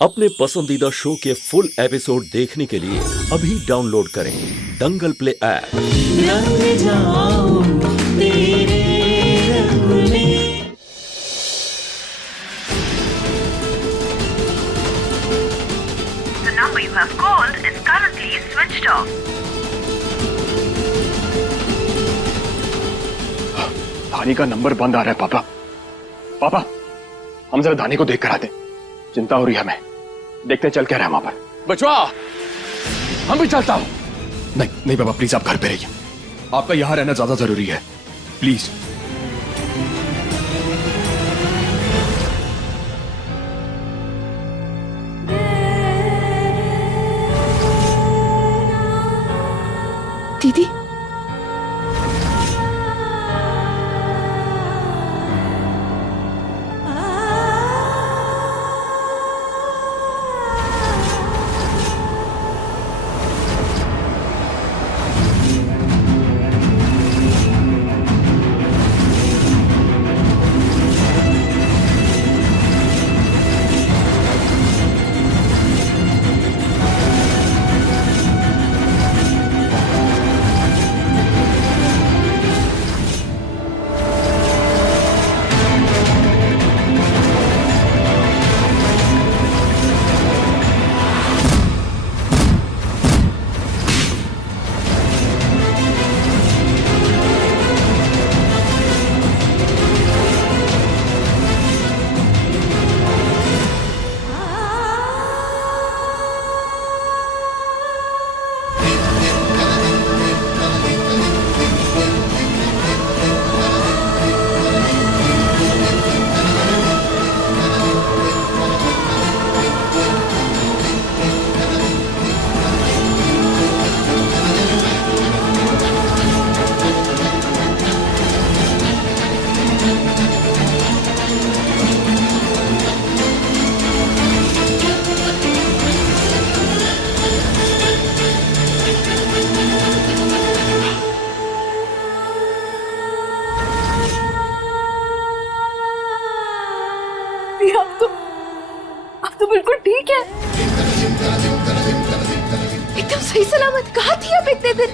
अपने पसंदीदा शो के फुल एपिसोड देखने के लिए अभी डाउनलोड करें दंगल प्ले ऐप। रंग जाऊं तेरे रंग में। The number you have called is currently switched off. धानी का नंबर बंद आ रहा है। पापा पापा, हम जरा धानी को देख कर आते, चिंता हो रही है हमें। देखते चल क्या रहा है वहां पर। बचवा, हम भी चलता हूं। नहीं नहीं पापा, प्लीज आप घर पे रहिए। आपका यहां रहना ज्यादा जरूरी है, प्लीज। दीदी, अब तो बिल्कुल ठीक है। एकदम सही सलामत। कहाँ थी आप इतने दिन?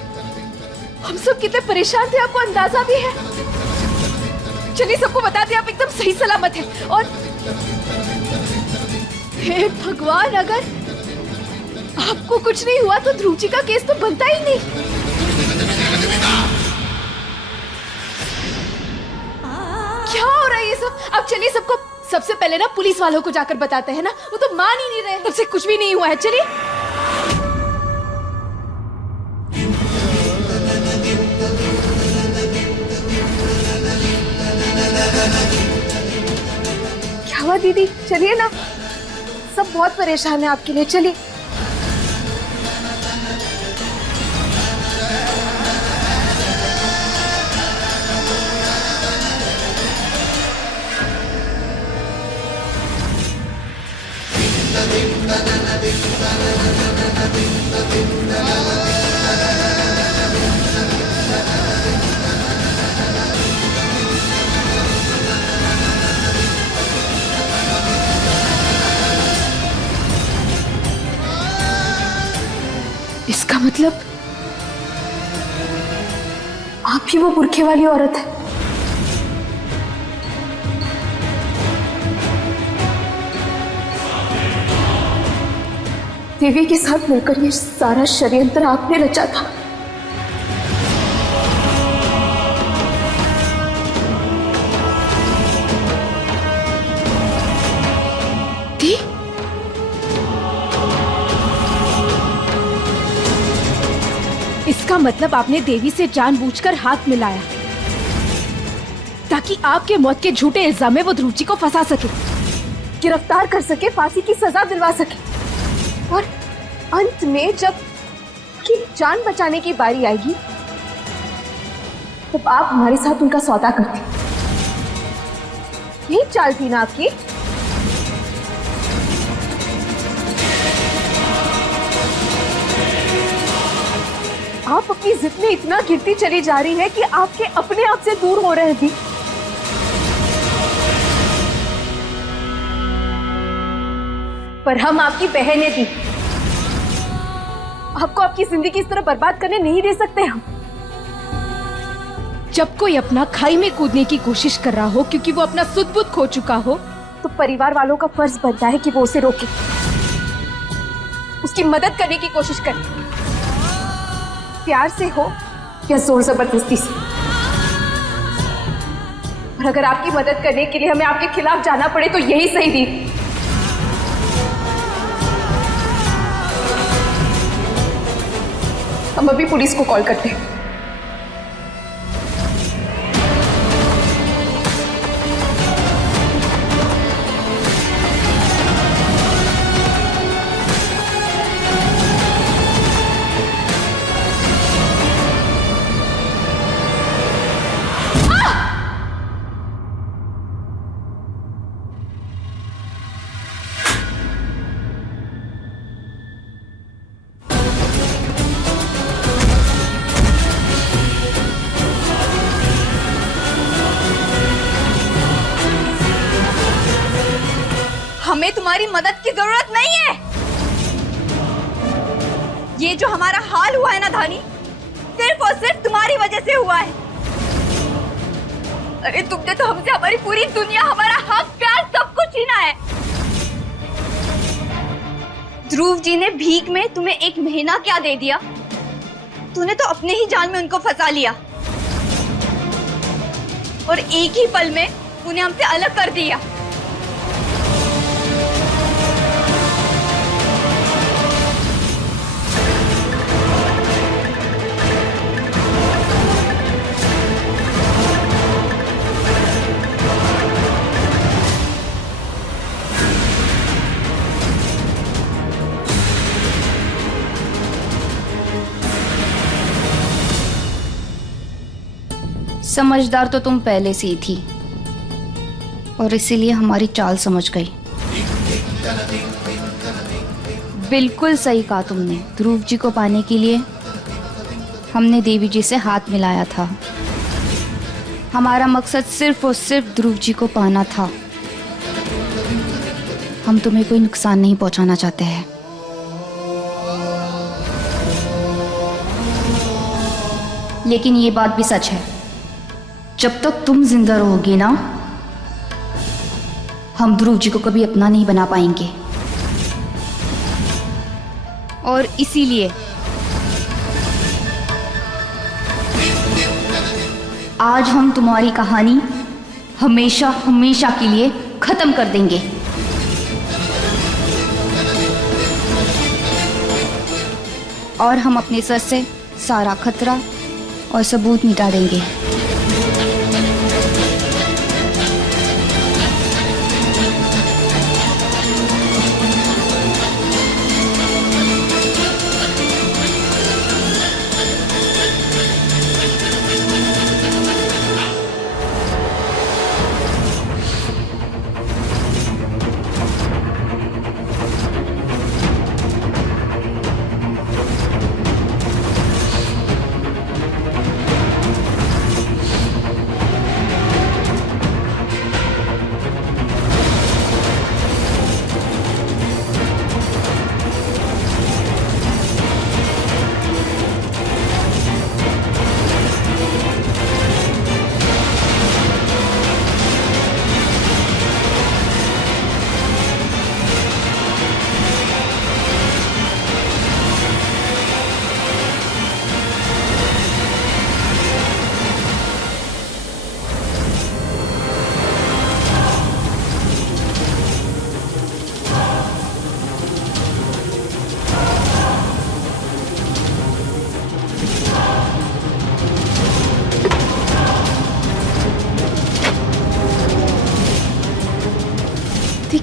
हम सब कितने परेशान थे, आपको अंदाजा भी है। चलिए सबको बता दें, आप एकदम सही सलामत हैं। और हे भगवान, अगर आपको कुछ नहीं हुआ तो ध्रुव जी का केस तो बनता ही नहीं। क्या हो रहा है ये सब? अब चलिए सबको सबसे पहले ना पुलिस वालों को जाकर बताते हैं ना। वो तो मान ही नहीं रहे, तब से कुछ भी नहीं हुआ है। चलिए। क्या हुआ दीदी? चलिए ना, सब बहुत परेशान है आपके लिए। चलिए। इसका मतलब आप ही वो बुरखे वाली औरत है। देवी के साथ मिलकर ये सारा षड्यंत्र आपने रचा था। दी? इसका मतलब आपने देवी से जानबूझकर हाथ मिलाया ताकि आपके मौत के झूठे इल्जाम में वो ध्रुव जी को फंसा सके, गिरफ्तार कर सके, फांसी की सजा दिलवा सके। और अंत में जब की जान बचाने की बारी आएगी तब आप हमारे साथ उनका सौदा करते। यही चाल थी ना आपकी? आप अपनी जिद में इतना गिरती चली जा रही है कि आपके अपने आप से दूर हो रहे थे। पर हम आपकी बहनें थी। आपको आपकी जिंदगी इस तरह बर्बाद करने नहीं दे सकते हम। जब कोई अपना खाई में कूदने की कोशिश कर रहा हो क्योंकि वो अपना सुध बुध खो चुका हो, तो परिवार वालों का फर्ज बनता है कि वो उसे रोके, उसकी मदद करने की कोशिश करे, प्यार से हो या जोर जबरदस्ती से। और अगर आपकी मदद करने के लिए हमें आपके खिलाफ जाना पड़े तो यही सही थी। हम अभी पुलिस को कॉल करते हैं। हमें तुम्हारी मदद की जरूरत नहीं है। ये जो हमारा हाल हुआ है ना धानी, सिर्फ और सिर्फ तुम्हारी वजह से हुआ है। अरे तुमने तो हमसे हमारी पूरी दुनिया, हमारा हक, प्यार, सब कुछ छीना है। ध्रुव जी ने भीख में तुम्हें एक महीना क्या दे दिया, तूने तो अपने ही जाल में उनको फंसा लिया और एक ही पल में उन्हें हमसे अलग कर दिया। समझदार तो तुम पहले से ही थी और इसीलिए हमारी चाल समझ गई। बिल्कुल सही कहा तुमने। ध्रुव जी को पाने के लिए हमने देवी जी से हाथ मिलाया था। हमारा मकसद सिर्फ और सिर्फ ध्रुव जी को पाना था। हम तुम्हें कोई नुकसान नहीं पहुंचाना चाहते हैं। लेकिन ये बात भी सच है, जब तक तुम जिंदा रहोगी ना, हम ध्रुव जी को कभी अपना नहीं बना पाएंगे। और इसीलिए आज हम तुम्हारी कहानी हमेशा हमेशा के लिए खत्म कर देंगे। और हम अपने सर से सारा खतरा और सबूत मिटा देंगे।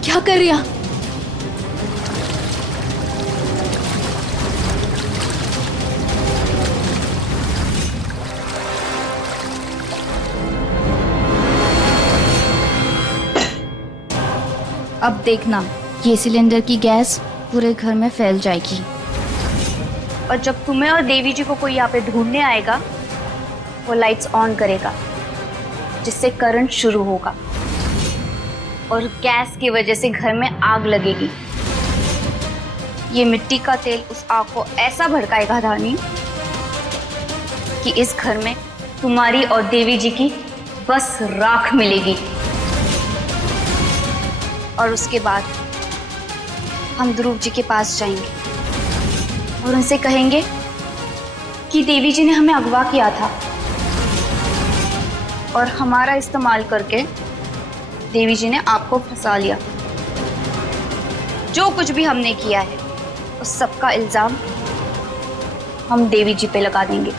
क्या कर रही? अब देखना, ये सिलेंडर की गैस पूरे घर में फैल जाएगी। और जब तुम्हें और देवी जी को कोई यहाँ पे ढूंढने आएगा, वो लाइट्स ऑन करेगा, जिससे करंट शुरू होगा और गैस की वजह से घर में आग लगेगी। ये मिट्टी का तेल उस आग को ऐसा भड़काएगा धानी कि इस घर में तुम्हारी और देवी जी की बस राख मिलेगी। और उसके बाद हम ध्रुव जी के पास जाएंगे और उनसे कहेंगे कि देवी जी ने हमें अगवा किया था और हमारा इस्तेमाल करके देवी जी ने आपको फंसा लिया। जो कुछ भी हमने किया है उस सब का इल्जाम हम देवी जी पे लगा देंगे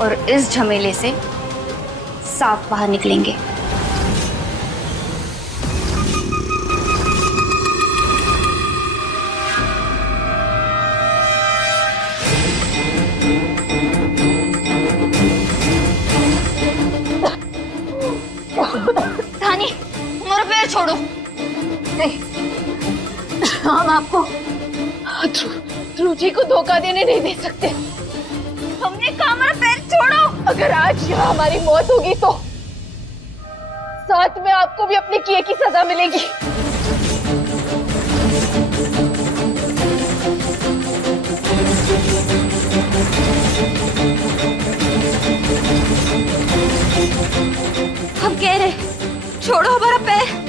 और इस झमेले से साफ बाहर निकलेंगे। धानी, मेरा पैर छोड़ो। नहीं, हम आपको ध्रुव जी को धोखा देने नहीं दे सकते। हमने कहा मेरा पैर छोड़ो। अगर आज यहाँ हमारी मौत होगी तो साथ में आपको भी अपने किए की सजा मिलेगी। हम कह रहे छोड़ो हमारा पैर।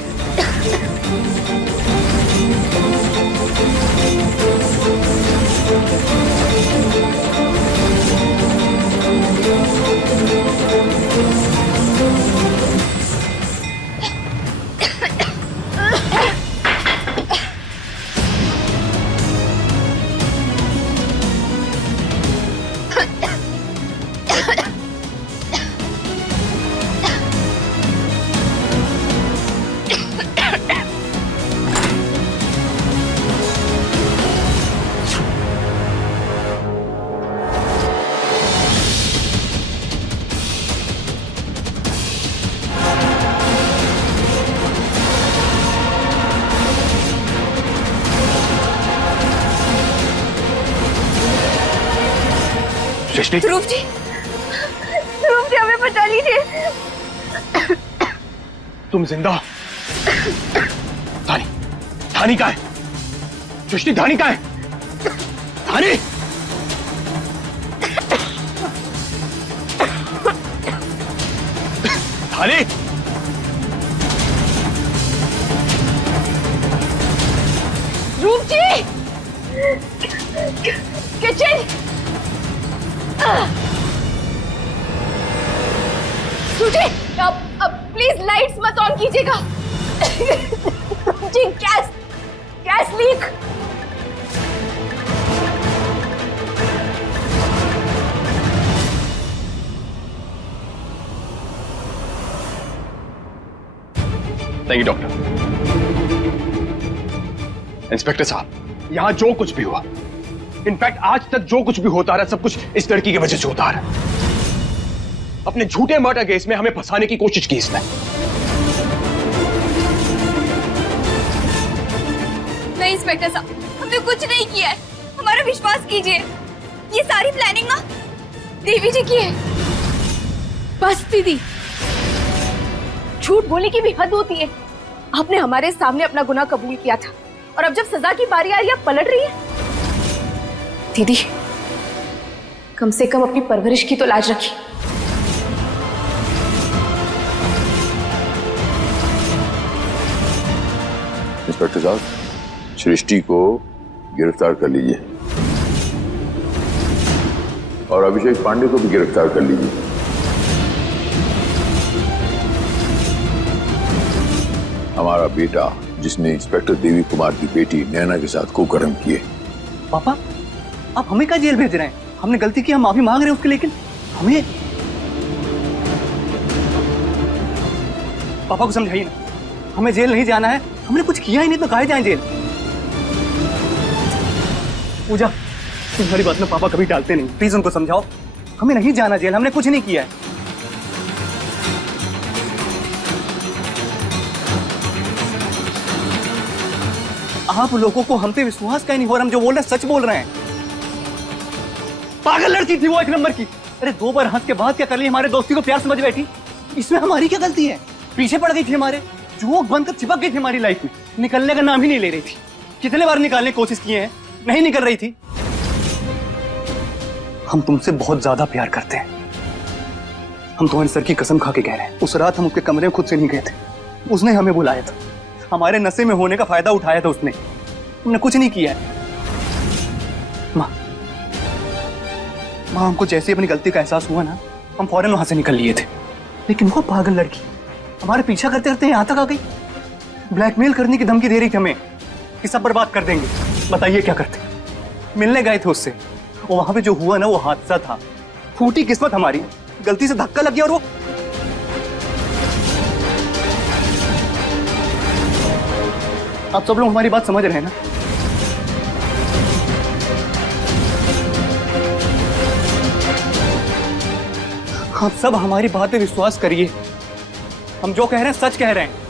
ध्रुव जी हमें बचा लीजिए। तुम जिंदा? धानी, धानी कहाँ है? सृष्टि, धानी कहाँ है? धानी! धानी! ध्रुव जी! किचन! सुजी, अब प्लीज लाइट्स मत ऑन कीजिएगा। जी, gas leak. Thank you doctor. Inspector साहब, यहां जो कुछ भी हुआ, इनफैक्ट आज तक जो कुछ भी होता रहा, सब कुछ इस लड़की की वजह से होता रहा। अपने झूठे मर्डर केस में हमें फंसाने की कोशिश की इसने। नहीं इंस्पेक्टर साहब, हमने कुछ नहीं किया है, हमारा विश्वास कीजिए। ये सारी प्लानिंग ना देवी जी की है। बस दीदी, झूठ बोलने की भी हद होती है। आपने हमारे सामने अपना गुनाह कबूल किया था और अब जब सजा की बारी आई आप पलट रही है। दीदी, कम से कम अपनी परवरिश की तो लाज रखी। इंस्पेक्टर साहब, सृष्टि को गिरफ्तार कर लीजिए और अभिषेक पांडे को भी गिरफ्तार कर लीजिए। हमारा बेटा जिसने इंस्पेक्टर देवी कुमार की बेटी नैना के साथ कुकर्म किए। पापा, आप हमें क्या जेल भेज रहे हैं? हमने गलती की, हम माफी मांग रहे हैं उसके, लेकिन हमें पापा को समझाइए ना, हमें जेल नहीं जाना है। हमने कुछ किया ही नहीं तो काहे जाएं जेल? पूजा, तुम्हारी बात में पापा कभी टालते नहीं, प्लीज उनको समझाओ। हमें नहीं जाना जेल, हमने कुछ नहीं किया है। आप लोगों को हम पे विश्वास का नहीं हो रहा, हम जो बोल रहे हैं सच बोल रहे हैं। पागल लड़की थी वो, एक नंबर की। अरे 2 बार हंस के बाद क्या कर ली, हमारे दोस्ती को प्यार समझ बैठी। इसमें हमारी क्या गलती है? पीछे पड़ गई थी हमारे, जोक बनकर चिपक गई थी हमारी लाइफ में, निकलने का नाम ही नहीं ले रही थी। कितने बार निकालने की कोशिश किए हैं, नहीं निकल रही थी। हम तुमसे बहुत ज्यादा प्यार करते हैं। हम तुम्हारे सर की कसम खा के कह रहे हैं, उस रात हम उसके कमरे में खुद से नहीं गए थे। उसने हमें बुलाया था, हमारे नशे में होने का फायदा उठाया था उसने। हमने कुछ नहीं किया है। माँ, हमको जैसे अपनी गलती का एहसास हुआ ना, हम फौरन वहां से निकल लिए थे। लेकिन वो पागल लड़की हमारे पीछा करते करते यहाँ तक आ गई। ब्लैकमेल करने की धमकी दे रही थी हमें कि सब बर्बाद कर देंगे। बताइए क्या करते। मिलने गए थे उससे, और वहां पे जो हुआ ना वो हादसा था। फूटी किस्मत हमारी, गलती से धक्का लग गया और वो आप सब लोग हमारी बात समझ रहे हैं ना? आप सब हमारी बात पे विश्वास करिए। हम जो कह रहे हैं सच कह रहे हैं।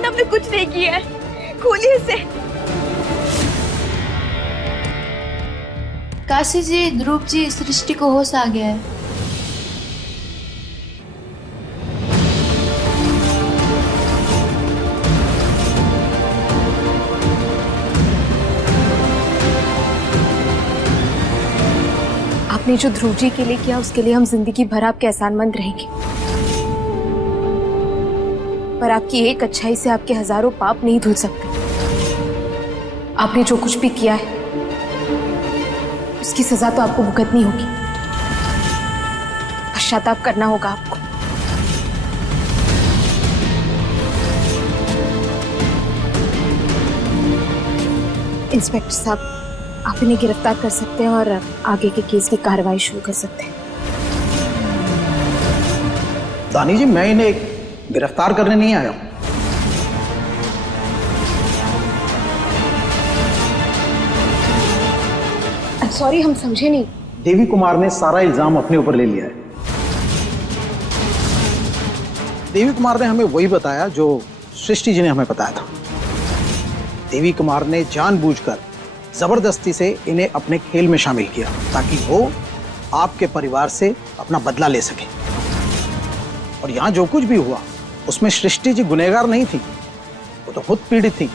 हमने कुछ नहीं किया है, खोलिए इसे। काशी जी, ध्रुव जी, सृष्टि को होश आ गया है। आपने जो ध्रुव जी के लिए किया उसके लिए हम जिंदगी भर आपके एहसानमंद रहेंगे, पर आपकी एक अच्छाई से आपके हजारों पाप नहीं धुल सकते। आपने जो कुछ भी किया है उसकी सजा तो आपको भुगतनी होगी, पश्चाताप करना होगा आपको। इंस्पेक्टर साहब, आप इन्हें गिरफ्तार कर सकते हैं और आगे के केस की कार्रवाई शुरू कर सकते हैं। दानी जी, मैं इन्हें गिरफ्तार करने नहीं आया हूं। सॉरी, हम समझे नहीं। देवी कुमार ने सारा इल्जाम अपने ऊपर ले लिया है। देवी कुमार ने हमें वही बताया जो सृष्टि जी ने हमें बताया था। देवी कुमार ने जानबूझकर जबरदस्ती से इन्हें अपने खेल में शामिल किया ताकि वो आपके परिवार से अपना बदला ले सके। और यहां जो कुछ भी हुआ उसमें सृष्टि जी गुनहगार नहीं थी, वो तो खुद पीड़ित थी।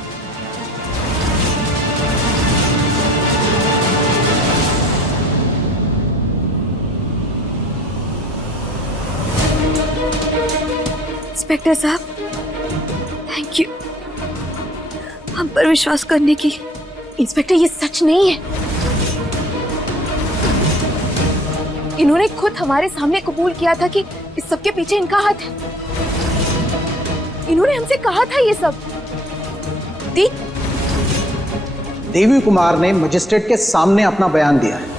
इंस्पेक्टर साहब, थैंक यू हम पर विश्वास करने की। इंस्पेक्टर, ये सच नहीं है। इन्होंने खुद हमारे सामने कबूल किया था कि इस सब के पीछे इनका हाथ है। इन्होंने हमसे कहा था ये सब। देवी कुमार ने मजिस्ट्रेट के सामने अपना बयान दिया है।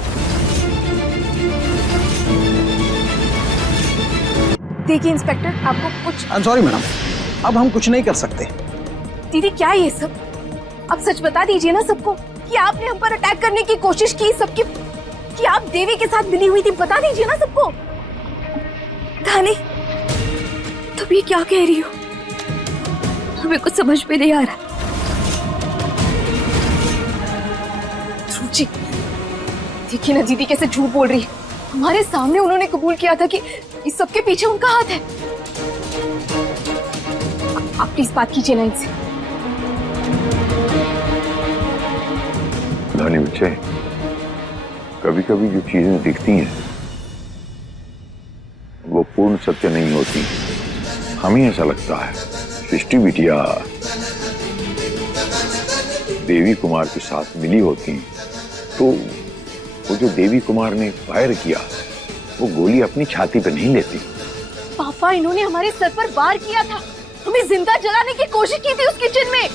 देखिए इंस्पेक्टर, आपको कुछ। आई एम सॉरी मैडम, अब हम कुछ नहीं कर सकते। दीदी, क्या ये सब? अब सच बता दीजिए ना सबको कि आपने हम पर अटैक करने की कोशिश की, सबकी कि आप देवी के साथ मिली हुई थी। बता दीजिए ना सबको। धानी, तुम ये क्या कह रही हो? हमें कुछ समझ में नहीं आ रहा। ध्रुव जी, देखिए ना दीदी कैसे झूठ बोल रही है। हमारे सामने उन्होंने कबूल किया था कि इस सबके पीछे उनका हाथ है। आप प्लीज बात कीजिए ना इनसे। धानी बच्चे, कभी कभी जो चीजें दिखती हैं वो पूर्ण सत्य नहीं होती। हमें ऐसा लगता है सृष्टि बिटिया देवी कुमार के साथ मिली होती तो वो जो देवी कुमार ने फायर किया वो गोली अपनी छाती पे नहीं लेती। पापा, इन्होंने हमारे सर पर वार किया था, हमें जिंदा जलाने की कोशिश की थी उस किचन में।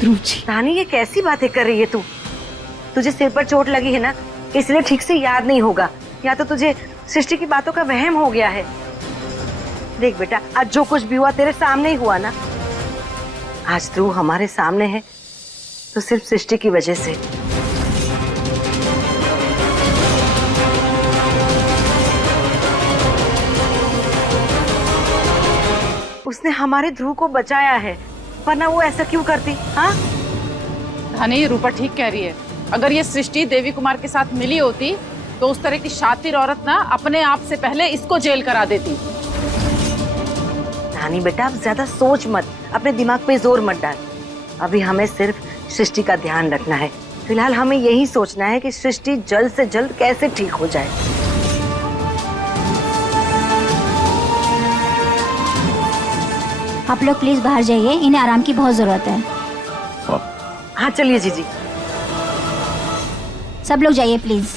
ध्रुव जी, रानी ये कैसी बातें कर रही है तू? तुझे सिर पर चोट लगी है ना, इसलिए ठीक से याद नहीं होगा, या तो तुझे सृष्टि की बातों का वहम हो गया है। देख बेटा, आज जो कुछ भी हुआ तेरे सामने ही हुआ ना। आज ध्रुव हमारे सामने है तो सिर्फ सृष्टि की वजह से। उसने हमारे ध्रुव को बचाया है, वरना वो ऐसा क्यों करती? हाँ धानी, ये रूपा ठीक कह रही है। अगर ये सृष्टि देवी कुमार के साथ मिली होती तो उस तरह की शातिर औरत ना अपने आप से पहले इसको जेल करा देती। धानी बेटा, अब ज्यादा सोच मत, अपने दिमाग पे जोर मत डाल। अभी हमें सिर्फ सृष्टि का ध्यान रखना है। फिलहाल हमें यही सोचना है कि सृष्टि जल्द से जल्द कैसे ठीक हो जाए। आप लोग प्लीज बाहर जाइए, इन्हें आराम की बहुत जरूरत है। हाँ चलिए जीजी। सब लोग जाइए प्लीज।